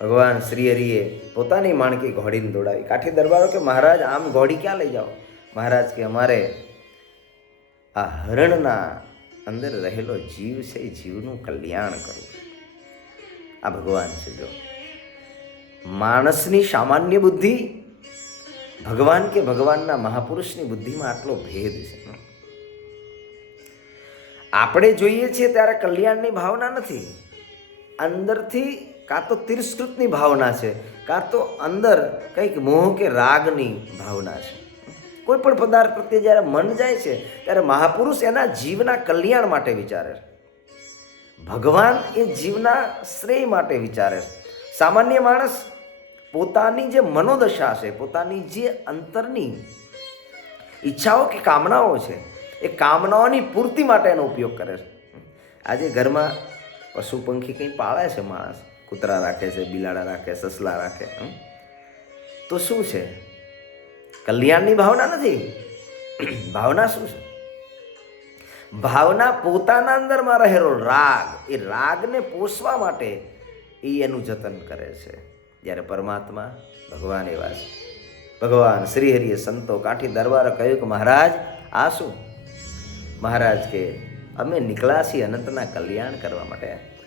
ભગવાન શ્રી હરિએ પોતાની માણકી ઘોડીને દોડાવી. કાઠી દરબારો કે, મહારાજ, આમ ઘોડી ક્યાં લઈ જાઓ? મહારાજ કે, અમારે આ હરણના અંદર રહેલો જીવ છે, એ જીવનું કલ્યાણ કરવું. આ ભગવાન છે જો. માણસની સામાન્ય બુદ્ધિ, ભગવાન કે ભગવાનના મહાપુરુષની બુદ્ધિમાં આટલો ભેદ છે. આપણે જોઈએ છીએ ત્યારે કલ્યાણની ભાવના નથી. અંદરથી કાં તો તિરસ્કૃતની ભાવના છે, કાં તો અંદર કંઈક મોહ કે રાગની ભાવના છે. કોઈ પણ પદાર્થ પ્રત્યે જ્યારે મન જાય છે, ત્યારે મહાપુરુષ એના જીવના કલ્યાણ માટે વિચારે છે. ભગવાન એ જીવના શ્રેય માટે વિચારે છે. સામાન્ય માણસ પોતાની જે મનોદશા છે, પોતાની જે અંતરની ઈચ્છાઓ કે કામનાઓ છે, એ કામનાઓની પૂર્તિ માટે એનો ઉપયોગ કરે છે. આજે ઘરમાં પશુ પંખી કંઈ પાળે છે માણસ? કૂતરા રાખે છે, બિલાડા રાખે, સસલા રાખે? તો શું છે? કલ્યાણની ભાવના નથી? ભાવના શું છે? ભાવના પોતાના અંદરમાં રહેલો રાગ. એ રાગને પોષવા માટે એ એનું જતન કરે છે. જ્યારે પરમાત્મા ભગવાન એવા છે. ભગવાન શ્રી હરિએ સંતો કાઠી દરબારે કહ્યું કે મહારાજ, આ શું? મહારાજ કે, અમે નીકળ્યા અનંતના કલ્યાણ કરવા માટે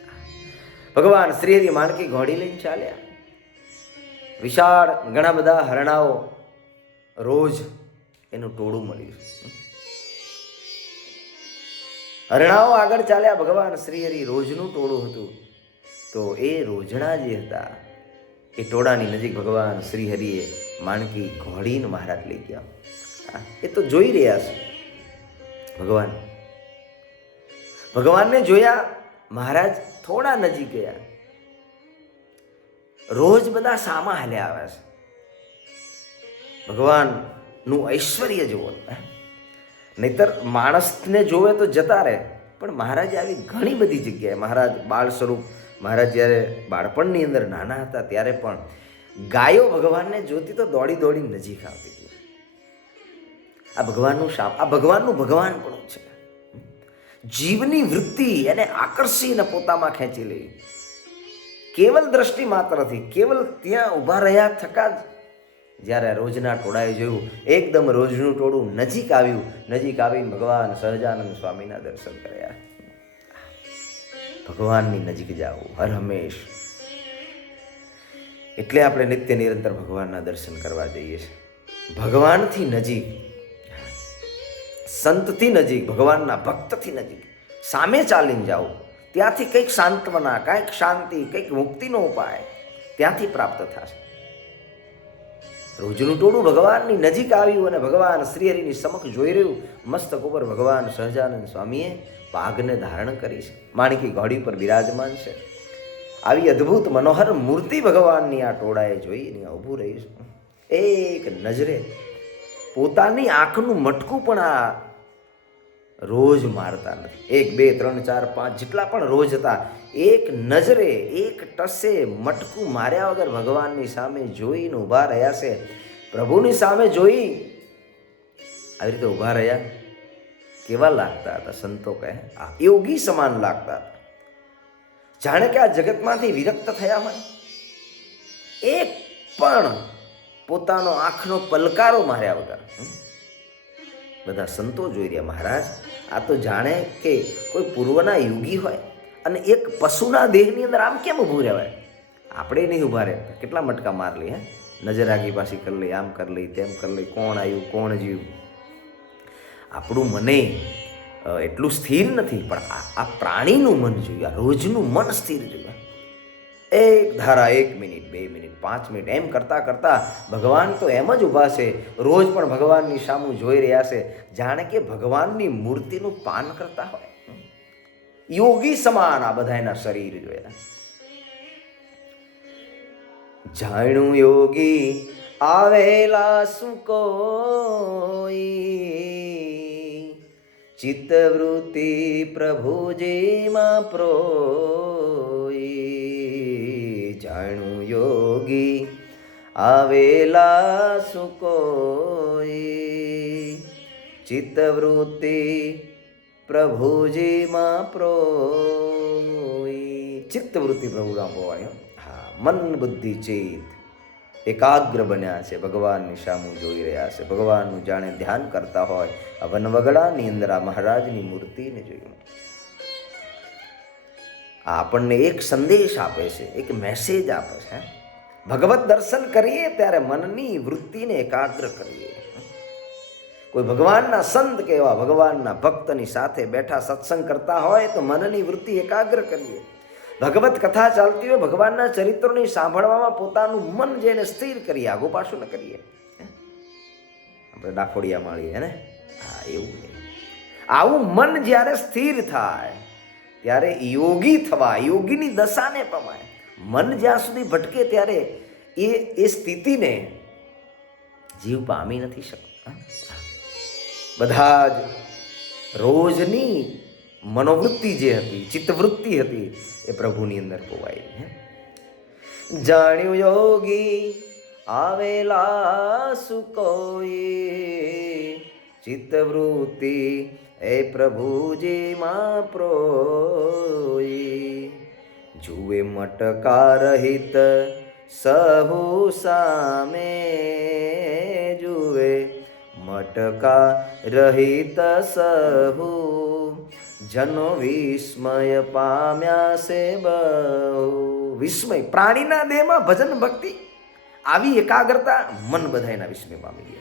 ભગવાન શ્રી માનકી ઘોડી લઈને ચાલ્યા. વિશાળ ઘણા બધા હરણાઓ રોજ એનું ટોળું મળ્યું હરણાઓ આગળ ચાલ્યા, ભગવાન શ્રી હરિ રોજનું ટોળું હતું. તો એ રોજણા જે હતા, એ ટોળાની નજીક ભગવાન શ્રી હરિએ માણકી ઘોડીને મહારાજ લઈ ગયા. એ તો જોઈ રહ્યા છે. ભગવાન, ભગવાનને જોયા મહારાજ થોડા નજીક ગયા. રોજ બધા સામા હાલ્યા આવે છે. ભગવાનનું ઐશ્વર્ય જુઓ. નહીતર માણસને જોવે તો જતા રહે. પણ મહારાજ આવી ઘણી બધી જગ્યાએ, મહારાજ બાળ સ્વરૂપ, મહારાજ જ્યારે બાળપણની અંદર નાના હતા ત્યારે પણ ગાયો ભગવાનને જોતી તો દોડી દોડી નજીક આવતી આ ભગવાનનું શાપ, આ ભગવાનનું ભગવાન છે જીવની વૃત્તિ એને આકર્ષીને પોતામાં ખેંચી લઈ કેવલ દ્રષ્ટિ માત્રથી કેવલ ત્યાં ઊભા રહ્યા થકા જ. જ્યારે રોજના ટોળાએ જોયું, એકદમ રોજનું ટોળું નજીક આવ્યું, નજીક આવીને ભગવાન સહજાનંદ સ્વામીના દર્શન કર્યા. ભગવાનની નજીક જાઓ, હર હંમેશ. એટલે આપણે નિત્ય નિરંતર ભગવાનના દર્શન કરવા જઈએ છીએ. ભગવાનથી નજીક સંતથી નજીક, ભગવાનના ભક્તથી નજીક. સામે ચાલીને જાઓ. ત્યાંથી કંઈક સાંત્વના, કંઈક શાંતિ, કંઈક મુક્તિનો ઉપાય ત્યાંથી પ્રાપ્ત થશે. રોજનું ટોળું ભગવાનની નજીક આવ્યું અને ભગવાન શ્રી હરિની સમક્ષ જોઈ રહ્યું, મસ્તક ઉપર ભગવાન સહજાનંદ સ્વામીએ પાઘને ધારણ કરી છે. માણકી ઘોડી પર બિરાજમાન છે. આવી અદ્ભુત મનોહર મૂર્તિ ભગવાનની આ ટોળાએ જોઈ ને ઊભું રહ્યું છે. એક નજરે પોતાની આંખનું મટકું પણ આ રોજ મારતા નથી. એક, બે, ત્રણ, ચાર, પાંચ જેટલા પણ રોજ હતા, એક નજરે, એક ટસે મટકું માર્યા વગર ભગવાનની સામે જોઈને ઊભા રહ્યા છે. પ્રભુની સામે જોઈ આવી રીતે ઊભા રહ્યા. કેવા લાગતા હતા સંતો કહે? આ યોગી સમાન લાગતા હતા. જાણે કે આ જગતમાંથી વિરક્ત થયા હોય. એક પણ પોતાનો આંખનો પલકારો માર્યા વગર. બધા સંતો જોઈ રહ્યા, મહારાજ, આ તો જાણે કે કોઈ પૂર્વના યુગી હોય અને એક પશુના દેહની અંદર આમ કેમ ઊભું રહેવાય? આપણે નહીં ઊભા રહે. કેટલા મટકા માર લઈએ નજર આગી પાછી કરી લઈ, આમ કરી લઈ, તેમ કરી લઈ, કોણ આવ્યું કોણ જીવ્યું? આપણું મને એટલું સ્થિર નથી, પણ આ પ્રાણીનું મન જોઈએ આ રોજનું મન સ્થિર જોઈએ એક ધારા, એક મિનિટ, બે મિનિટ, પાંચ મિનિટ, એમ કરતાં કરતાં ભગવાન તો એમ જ ઊભા છે. રોજ પણ ભગવાનની સામું જોઈ રહ્યા છે. જાણે કે ભગવાનની મૂર્તિનું પાન કરતા હોય. યોગી સમાન આ બધા એના શરીર જોયા જાણું યોગી, આવેલા શું કોઈ? ચિત્તવૃત્તિ પ્રભુજીમાં પ્રોઈ જાણું યોગી આવેલા સુકોઈ. ચિત્તવૃત્તિ પ્રભુજીમાં પ્રોઈ. ચિત્તવૃત્તિ પ્રભુમાં પોવાણી હો. મન બુદ્ધિ ચેત એકાગ્ર બન્યા છે ભગવાનની સામું જોઈ રહ્યા છે. ભગવાનનું જાણે ધ્યાન કરતા હોય, આ વનવગડાની અંદર આ મહારાજની મૂર્તિને જોયું. આપણને એક સંદેશ આપે છે, એક મેસેજ આપે છે ભગવત દર્શન કરીએ ત્યારે મનની વૃત્તિને એકાગ્ર કરીએ. કોઈ ભગવાનના સંત કેવા ભગવાનના ભક્તની સાથે બેઠા સત્સંગ કરતા હોય તો મનની વૃત્તિ એકાગ્ર કરીએ. ભગવત કથા ચાલતી હોય, ભગવાનના ચરિત્રોની સાંભળવામાં પોતાનું મન જેને સ્થિર કરીએ, આગુ પાછું ન કરીએ. આપણે ડાકોડિયા માળીએ ને? હા, એવું આવું મન જ્યારે સ્થિર થાય ત્યારે યોગી થવા યોગીની દશાને પ્રમાણે મન જ્યાં સુધી ભટકે ત્યારે એ એ સ્થિતિને જીવ પામી નથી શકતા. બધા જ રોજની મનોવૃત્તિ જે હતી, ચિત્તવૃત્તિ હતી, એ પ્રભુની અંદર પોવાઈ જાણ્યું યોગી, આવેલા સુકોઈ ચિત્તવૃત્તિ એ પ્રભુજીમાં પ્રોઈ. જુએ મટકા રહિત સહુ સામે જુએ. મટકા રહિત સહુ. જનો વિસ્મય પામ્યા છે બહુ. વિસ્મય, પ્રાણીના દેહમાં ભજન ભક્તિ. આવી એકાગ્રતા મન બધાયના વિસ્મય પામી ગયા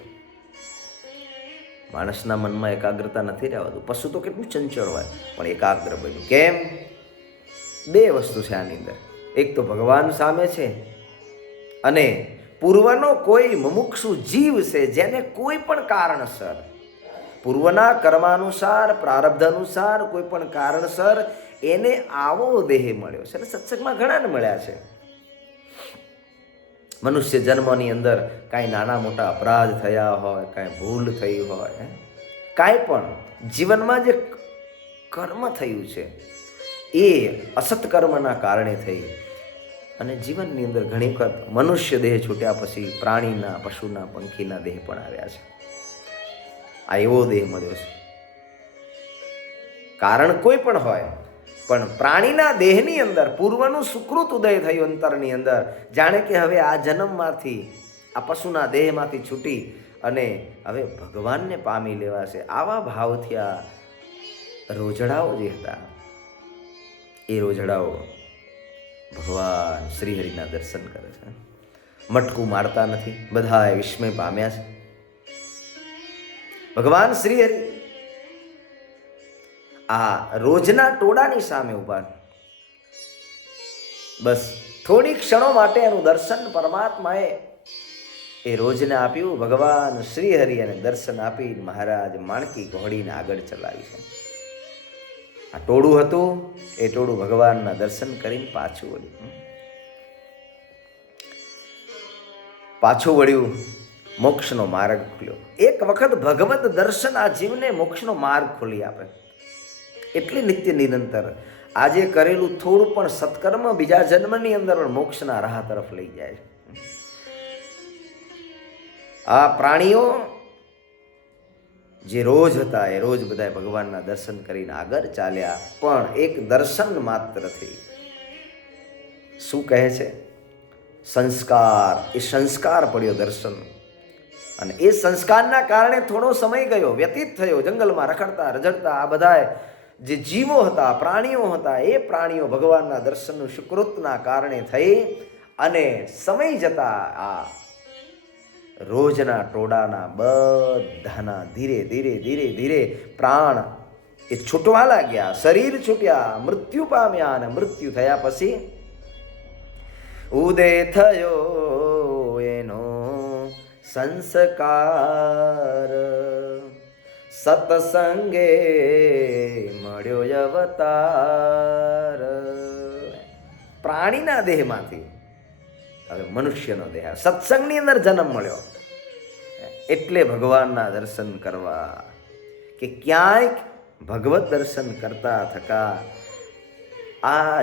માણસના મનમાં એકાગ્રતા નથી રહેવાતું. પશુ તો કેટલું ચંચળ હોય, પણ એકાગ્ર બન્યું. કેમ? બે વસ્તુ છે આની અંદર. એક તો ભગવાન સામે છે અને પૂર્વનો કોઈ મુમુક્ષુ જીવ છે જેને કોઈ પણ કારણસર, પૂર્વના કર્માનુસાર પ્રારબ્ધ અનુસાર કોઈ પણ કારણસર એને આવો દેહ મળ્યો છે. અને સત્સંગમાં ઘણાને મળ્યા છે. મનુષ્ય જન્મની અંદર કાંઈ નાના મોટા અપરાધ થયા હોય, કાંઈ ભૂલ થઈ હોય કાંઈ પણ જીવનમાં જે કર્મ થયું છે, એ અસત કર્મના કારણે થઈ. અને જીવનની અંદર ઘણી વખત મનુષ્ય દેહ છૂટ્યા પછી પ્રાણીના, પશુના, પંખીના દેહ પણ આવ્યા છે. આ એવો દેહ મળ્યો છે. કારણ કોઈ પણ હોય પણ પ્રાણીના દેહની અંદર, પૂર્વનું સુકૃત ઉદય થયું અંતરની અંદર, જાણે કે હવે આ જન્મમાંથી, આ પશુના દેહમાંથી છૂટી અને હવે ભગવાનને પામી લેવાશે. આવા ભાવથી આ રોજડાઓ જે હતા, એ રોજડાઓ ભગવાન શ્રીહરિના દર્શન કરે છે. મટકું મારતા નથી બધા વિસ્મય પામ્યા છે. ભગવાન શ્રીહરિ આ રોજના ટોળાની સામે ઊભા બસ થોડી ક્ષણો માટે એનું દર્શન પરમાત્માએ એ રોજને આપ્યું. ભગવાન શ્રીહરિ એને દર્શન આપી મહારાજ માણકી ઘોડીને આગળ ચલાવી છે. આ ટોળું હતું, એ ટોળું ભગવાનના દર્શન કરીને પાછું વળ્યું. પાછું વળ્યું, મોક્ષનો માર્ગ ખુલ્યો. એક વખત ભગવત દર્શન આ જીવને મોક્ષનો માર્ગ ખોલી આપે. એટલી નિત્ય નિરંતર. આજે કરેલું થોડું પણ સત્કર્મ બીજા જન્મની અંદર પણ મોક્ષના રાહ તરફ લઈ જાય આ પ્રાણીઓ જે રોજ હતા, એ રોજ બધા ભગવાનના દર્શન કરીને આગળ ચાલ્યા, પણ એક દર્શન માત્રથી શું કહે છે? સંસ્કાર. એ સંસ્કાર પડ્યો દર્શન. અને એ સંસ્કારના કારણે થોડો સમય ગયો, વ્યતીત થયો, જંગલમાં રખડતા રજડતા આ બધાએ જે જીવો હતા, પ્રાણીઓ હતા, એ પ્રાણીઓ ભગવાનના દર્શનનું સુકૃતના કારણે થઈ અને સમય જતા આ રોજના ટોળાના બધાના ધીરે ધીરે ધીરે ધીરે પ્રાણ એ છૂટવા લાગ્યા, શરીર છૂટ્યા, મૃત્યુ પામ્યા અને મૃત્યુ થયા પછી ઉદય થયો એનો સંસ્કાર. સત્સંગે અવતાર. પ્રાણીના દેહમાંથી. હવે મનુષ્યનો દેહ. સત્સંગની અંદર જન્મ મળ્યો. એટલે ભગવાનના દર્શન કરવા. કે ક્યાંક ભગવત દર્શન કરતા થકા આ